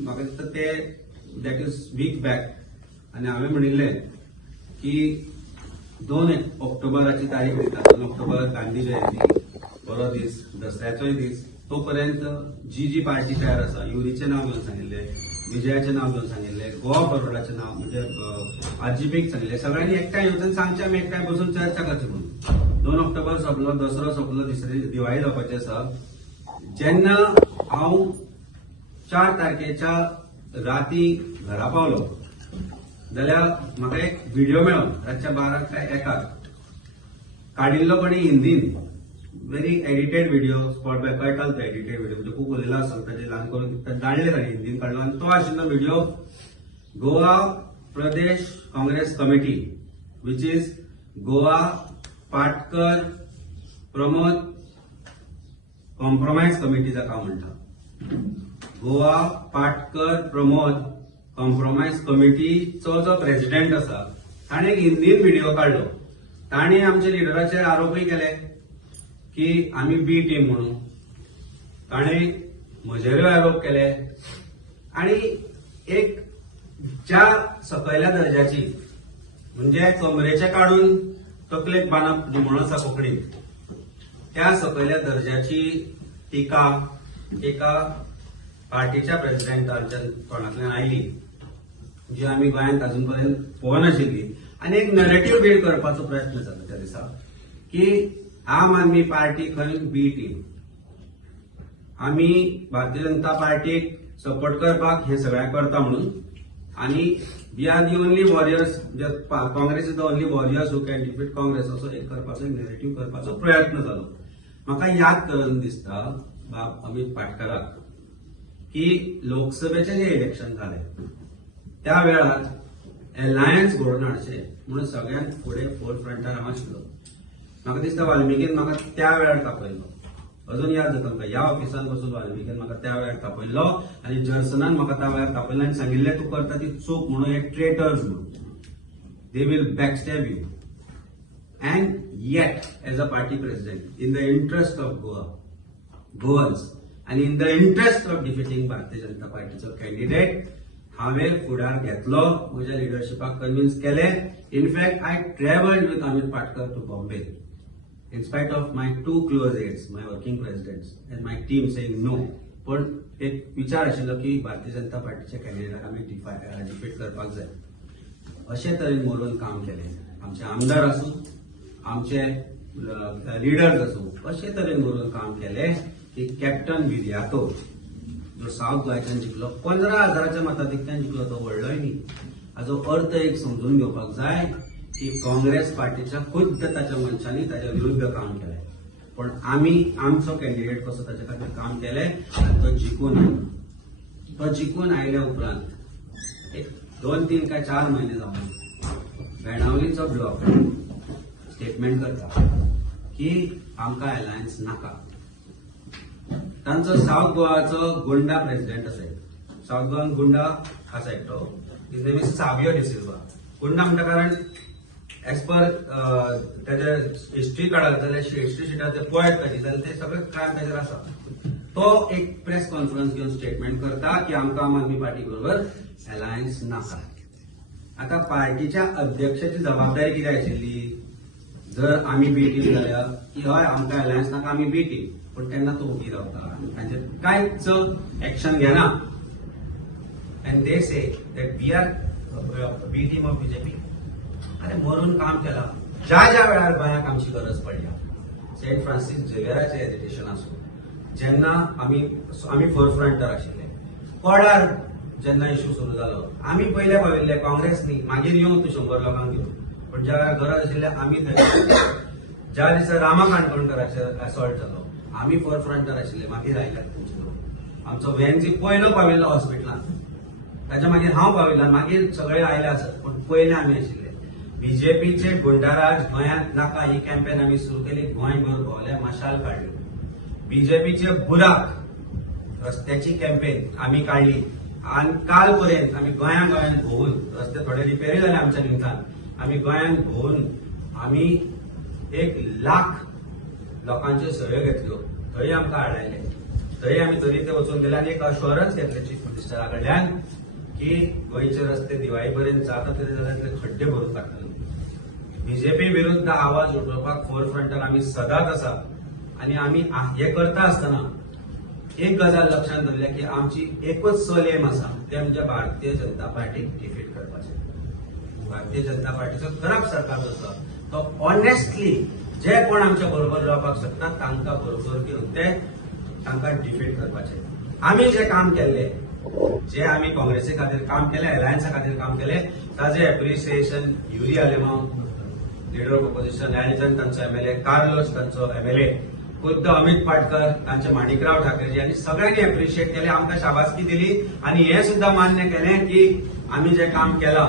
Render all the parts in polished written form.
म्हाका दिसता ते दॅट इज वीक बॅक आनी हांवें म्हणिल्लें की 2 ऑक्टोबराची तारीख दिता. 2 ऑक्टोबर गांधी जयंती, बरो दीस, दसऱ्याचोय दीस. तोपर्यंत जी पार्टी तयार आसा, युरीचें नांव घेवन सांगिल्लें, विजयाचें नांव घेवन सांगिल्लें, गोवा फॉरवर्डाचें नाव म्हणजे आरजीपीक सांगिल्लें, सगळ्यांनी एकठांय येवचून सांगचें आमी एकठांय बसून चर्चा करची म्हणून. 2 ऑक्टोबर सोंपलो, दसरो सोंपलो, दिवाळी जावपाची आसा. जेन्ना हांव 4 तारखेच्या राती घरा पावलो जाल्यार म्हाका एक व्हिडिओ मेळ्ळो रातच्या 12 काय 1 काडिल्लो कोणी हिंदीन. Very edited video, spot by कळटालो तो एडिटेड व्हिडिओ, म्हणजे खूप उलयला आसता ताचे ल्हान करून जाणले ताणें हिंदीन काडलो. आनी तो आशिल्लो video Goa Pradesh Congress committee, which is Goa Patkar Pramod compromise committee जाका हांव म्हणटा. गोवा पाटकर प्रमोद कॉम्प्रोमायज कमिटीचो जो प्रेसिडेंट आसा ताणें एक हिंदीन व्हिडिओ काडलो. ताणें आमच्या लिडराचेर आरोपय केले की आमी बी टीम म्हणून. ताणें म्हजेरूय आरोप केले आनी एक ज्या सकयल्या दर्जाची म्हणजे कमरेचे काडून तकलेक बांदप जी म्हण आसा कोंकणीत, त्या सकयल्या दर्जाची टिका एका पार्टीच्या प्रेसिडेंटाच्या तोंडांतल्यान आयली, जी आमी गोंयांत अजून पर्यंत पळोवनाशिल्ली. आनी एक नरेटिव्ह बिल्ड करपाचो प्रयत्न जाता त्या दिसा की आम आदमी पार्टी खंय बी टीम. आमी भारतीय जनता पार्टीक सपोर्ट करपाक हे सगळ्यां करता म्हणून, आनी we are the only warriors, Congress is the only warriors who can defeat Congress, असो एक करपाचो नरेटिव्ह करपाचो प्रयत्न जालो. म्हाका याद करून दिसता बाब अमित पाटकराक की लोकसभेचे जे इलेक्शन जाले त्या वेळार अलायन्स घडोवन हाडचे म्हणून सगळ्यांत फुडें फोर फ्रंटार हांव आशिल्लो. म्हाका दिसता वाल्मिकीन म्हाका त्या वेळार तापयलो. अजून याद जाता म्हाका, ह्या ऑफिसान बसून वाल्मिकीन म्हाका त्या वेळार तापयलो आनी जर्सनान म्हाका त्या वेळार तापयलो आनी सांगिल्लें तूं करता ती चूक म्हणून, हे ट्रेटर्स म्हणून, they will backstab you. And yet as a party president, in the interest of Goans आनी in the interest of defeating Bharatiya Janata पार्टीचो कॅन्डिडेट हांवें फुडार घेतलो, म्हज्या लिडरशिपाक कन्विन्स केलें. In fact I travelled with Amit Patkar to Bombay in spite of my 2 close aides, my working presidents and my team saying no. पण एक विचार आशिल्लो की भारतीय जनता पार्टीचे कॅन्डिडेट आमी डिफीट करपाक जाय. अशे तरेन मोरून काम केलें. आमचे आमदार आसूं, आमचे लिडर्स आसूं, अशे तरेन मोरून काम केलें की कॅप्टन विर्यातो जो साऊथ गोंयच्यान जिखलो, 15,000च्या मताधिक्यान जिखलो, तो व्हडलोय न्ही. हाचो अर्थ एक समजून घेवपाक जाय की काँग्रेस पार्टीच्या खुद्द ताच्या मनशांनी ताच्या विरुद्ध काम केलें. पण आमी आमचो कॅन्डिडेट कसो ताचे खातीर काम केलें आनी तो जिखून आयलो. तो जिखून आयल्या उपरांत एक 2-3 काय 4 म्हयने जावन बेणावलीचो ब्लॉक स्टेटमेंट करता की आमकां अलायन्स नाका. तांचो साऊथ गोवाचो गुंडा प्रेसिडेंट आसा, साऊथ गोवान गुंडा आसा एकटो, हिज नेम इज साबियो डिसिल्वा. गुंडा म्हणटा कारण एज पर त्याच्या हिस्ट्री काढाल जाल्यार हिस्ट्री शिटार ते पळयत ताची जाल्यार ते सगळे क्रायम ताचेर आसा. तो एक प्रेस कॉन्फरन्स घेवन स्टेटमेंट करता की आमकां आम आदमी पार्टी बरोबर अलायन्स नाका. आता पार्टीच्या अध्यक्षाची जबाबदारी कितें आशिल्ली, जर आमी बी टीम जाल्यार की हय आमकां अलायन्स नाका, आमी बी टीम, पण तेन्ना तो उगी रावता, तांचेर कांयच एक्शन घेना. And they say that we are B team of BJP. अरे मरून काम केला. ज्या ज्या वेळार गोंयांक आमची गरज पडल्या, सेंट फ्रांसीस झेवियराचें एजिटेशन आसूं, जेन्ना आमी फोरफ्रंटार आशिल्ले, कोडार जेन्ना इश्यू सुरू जालो, आमी पयले भाविल्ले काँग्रेस न्ही, मागीर येवं तूं 100 लोकांक घेवन. पण ज्या वेळार गरज आशिल्ले आमी थंय. ज्या दिसा रामा काणकोणकराचेर असॉल्ट जालो, आमी फोरफ्रंटार आशिल्ले, मागीर आयल्यात तुमचे लोक. आमचो वेनजी पयलो पाविल्लो हॉस्पिटलांत, ताच्या मागीर हांव पाविल्लो, मागीर सगळे आयले आसत, पण पयले आमी आशिल्ले. बीजेपीचे गुंडाराज गोंयांत नाका ही कॅम्पेन आमी सुरू केली. गोंयभर भोंवले, मशाल काडली. बीजेपीचे बुराक रस्त्याची कॅम्पेन आमी काडली. आनी काल पर्यंत आमी गोंयांत भोंवून, रस्ते थोडे रिपेरी जाले आमच्या निमतान, आमी गोंयांत भोंवून आमी 1 लाख लोकांच्यो सयो घेतल्यो. थंय आमकां हाडायले, थंय आमी तरी ते वचून गेले आनी एक अश्युरन्स घेतले चीफ मिनिस्टरा कडल्यान की गोंयचे रस्ते दिवाळी पर्यंत जाता तरी जाल्यार ते खड्डे भरून काडटले. बीजेपी विरुद्ध आवाज उठोवपाक फोर फ्रंटार आमी सदांच आसा आनी आमी हे करता आसतना एक गजाल लक्षात दवरल्या की आमची एकच सल एम आसा ते म्हणजे भारतीय जनता पार्टीक डिफीट करपाचें. भारतीय जनता पार्टीचो खराब सरकार जो आसा तो ऑनेस्टली जे कोण आमच्या बरोबर रावपाक शकता तांकां बरोबर घेवन ते तांकां डिफीट करपाचें. आमी जे काम केल्ले, जे आमी काँग्रेसी खातीर काम केलें, अलायन्सा खातीर काम केलें, ताजे appreciation Yuri Alemao leader of opposition, लॅनिजन तांचो एमएलए, कार्लोस तांचो एमएलए, खुद्द अमित पाटकर, तांचे माणिकराव ठाकरेजी आनी सगळ्यांनी एप्रिशिएट केले, आमकां शाबासकी दिली आणि हे सुद्धा मान्य केलें की आमी जे काम केलां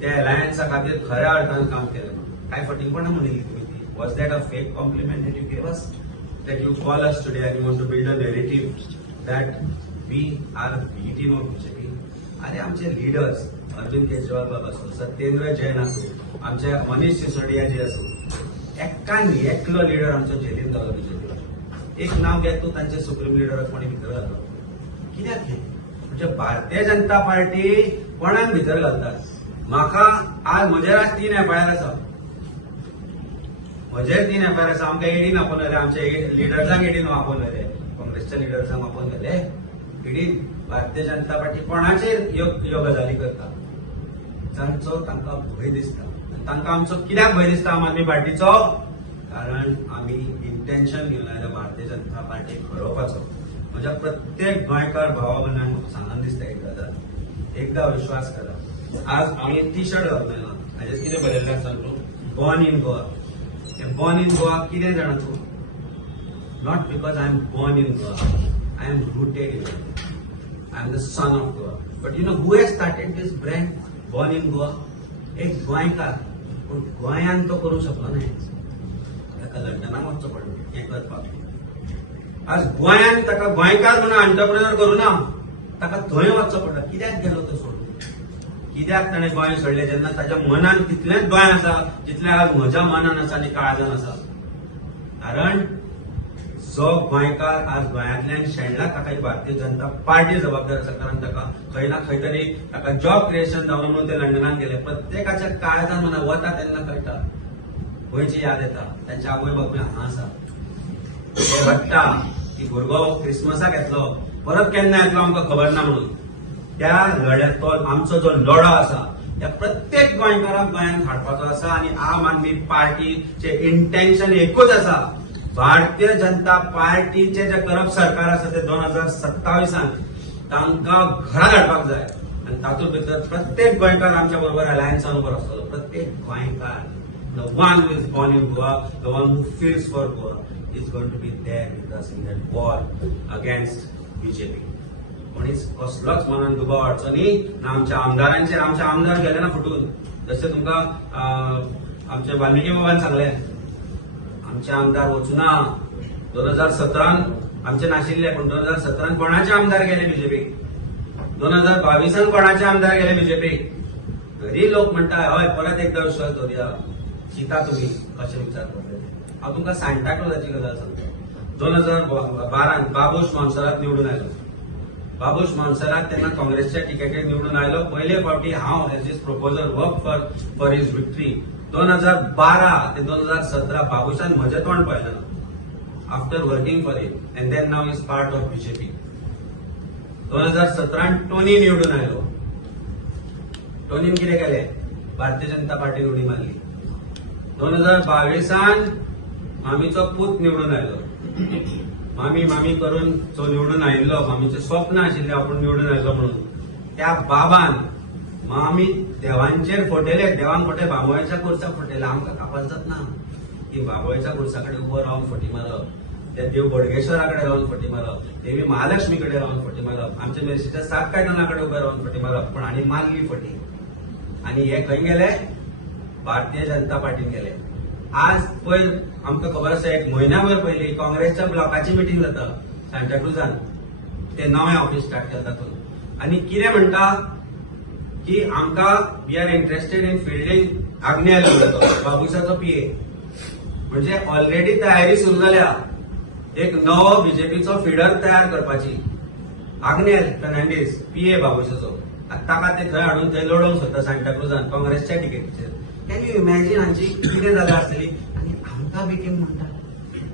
ते अलायन्सा खातीर खऱ्या अर्थान काम केलें. काय फटिंगपणां म्हणिल्ली तुमी ती? Was that a fake compliment that you gave us? That you call us today and you want to build a narrative that we are victim of BJP? अरे आमचे लिडर्स अरविंद केजरीवाल बाबा असो, सत्येंद्र जैन असो, आमचे मनीष सिसोडिया जी असो, एक्कान एकलो लिडर आमचो जेलीन जालो बीजेपी. एक नाव घे तूं तांचे सुप्रीम लिडर कोणी भितर घालो? कित्याक हे? म्हणजे भारतीय जनता पार्टी कोणाक भितर घालतात? म्हाका आज म्हजेर आज 3 एफआयआर आसा, म्हजेर 3 एफआयआर आसा. आमकां ईडीन आपोवन आमचे लिडर्सांक ईडीन आपोवन काँग्रेसच्या लिडर्सांक आपोवन गेले. ईडीन भारतीय जनता पार्टी कोणाचेर ह्यो गजाली करता? जांचो तांकां भंय दिसता. तांकां आमचो कित्याक भंय दिसता आम आदमी पार्टीचो? कारण आमी इंटेन्शन घेवन आयल्या भारतीय जनता पार्टीक हरोवपाचो. म्हज्या प्रत्येक गोंयकार भावा भयणांक म्हाका सांगन दिसता एक गजाल, एकदा विश्वास करा. आज हांव एक टी शर्ट घालून आयला, हाजेर कितें बरयल्लें आसा न्हू? Born in Goa. हें बॉर्न इन गोवा कितें जाणा तूं? Not because I am born in Goa, I am rooted in Goa, I am the son of Goa. But you know who has started this brand born in Goa? एक गोंयकार. पूण गोंयान तो करूंक शकलो न्ही. ताका लंडनाक वचचो पडलो हें करपाक. आज गोंयान ताका गोंयकार म्हणून एंटरप्रेनर करूं ना, ताका थंय वचचो पडला. कित्याक गेलो तो सोडून? कित्याक ताणें गोंय सोडलें जेन्ना ताच्या मनान तितलेंच गोंय आसा जितलें आज म्हज्या मनान आसा आनी काळजान आसा? कारण जो गोंयकार आज गोंयांतल्यान शेणला ताका भारतीय जनता पार्टी जबाबदार आसा. कारण ताका खंय ना खंय तरी ताका जॉब क्रिएशन जावं म्हणून ते लंडनाक गेले. प्रत्येकाच्या काळजान मना वता तेन्ना कळटा, गोंयची याद येता. तांचे आवय बापूय हांगा आसा. हे वाटता की भुरगो क्रिसमसाक येतलो, परत केन्ना येतलो आमकां खबर ना म्हणून. त्या लढ्यात तो आमचो जो लढो आसा त्या प्रत्येक गोंयकाराक गोंयांत हाडपाचो आसा. आनी आम आदमी पार्टीचे इंटेन्शन एकूच आसा, भारतीय जनता पार्टीचे जे करप्ट सरकार आसा ते 2027 तांकां घरात हाडपाक जाय. आनी तातूंत भितर प्रत्येक गोंयकार आमच्या बरोबर अलायन्सान उबो आसतलो. प्रत्येक गोंयकार, the one who is born in Goa, the one who feels for Goa, is going to be there with us in that war against BJP. कोणीच कसलोच मनान दुबाव हाडचो न्ही. आमच्या आमदारांचेर आमचे आमदार गेले ना फुटून. जशें तुमकां आमचे वाल्मिकी बाबान सांगलें, आमचे आमदार वचूना. 2017 आमचे नाशिल्ले, पण 2017 कोणाचे आमदार गेले बीजेपीक? 2022 कोणाचे आमदार गेले बीजेपीक? तरी लोक म्हणटा हय परत एकदा विश्वास दवरया. चिता तुमी कशें विचार करता? हांव तुमकां सांता क्लॉजाची गजाल सांगता. 2012 बाबूश मानसरात निवडून आयलो. बाबूश मानसरात तेन्ना काँग्रेसच्या टिकेटीर निवडून आयलो. पयले फावटी हांव as his proposer work for his victory. 2012 ते 2017 बाबूशान म्हजें तोंड पळयलें ना after working for him. And then now is part of BJP. 2017 Tony निवडून आयलो. टोनीन कितें केलें? भारतीय जनता पार्टीन उडी मारली. 2022 मामीचो पूत निवडून आयलो. मामी करून जो निवडून आयिल्लो, मामीचें स्वप्न आशिल्लें आपूण निवडून आयलो म्हणून, त्या बाबान मामी देवांचेर फटयले. देवान फटय बाबोळेच्या खुर्साक फटयले. आमकां कापास जात ना की बाबोळेच्या खुर्सा कडेन उबो रावन फटी मारप, त्या देव बोडगेश्वरा कडेन रावन फटी मारप, देवी महालक्ष्मी कडेन रावन फटी मारप, आमच्या मेर्शीच्या 7 कायदना कडेन उबे रावन फटी मारप. पण आनी मारली फटी. आनी हे खंय गेले? भारतीय जनता पार्टीन गेले. आज पयर आमकां खबर आसा एक म्हयन्याभर पयलीं काँग्रेसच्या ब्लॉकाची मिटींग जाता सांताक्रुजान. ते नवें ऑफिस स्टार्ट केला तातूंत. आनी कितें म्हणटा की आमकां we are interested in fielding आग्नेय बाबूसाचो पीए. म्हणजे ऑलरेडी तयारी सुरू जाल्या एक नवो बीजेपीचो फिडर तयार करपाची. आग्नेल फर्नांडीस पीए बाबूशाचो ताका ते थंय हाडून थंय लढोवंक सोदता सांताक्रुजान काँग्रेसच्या टिकेटीचेर. कॅन यू इमॅजिन हांची कितें जाल्यार आसतली. आनी आमकां बेगीन म्हणटा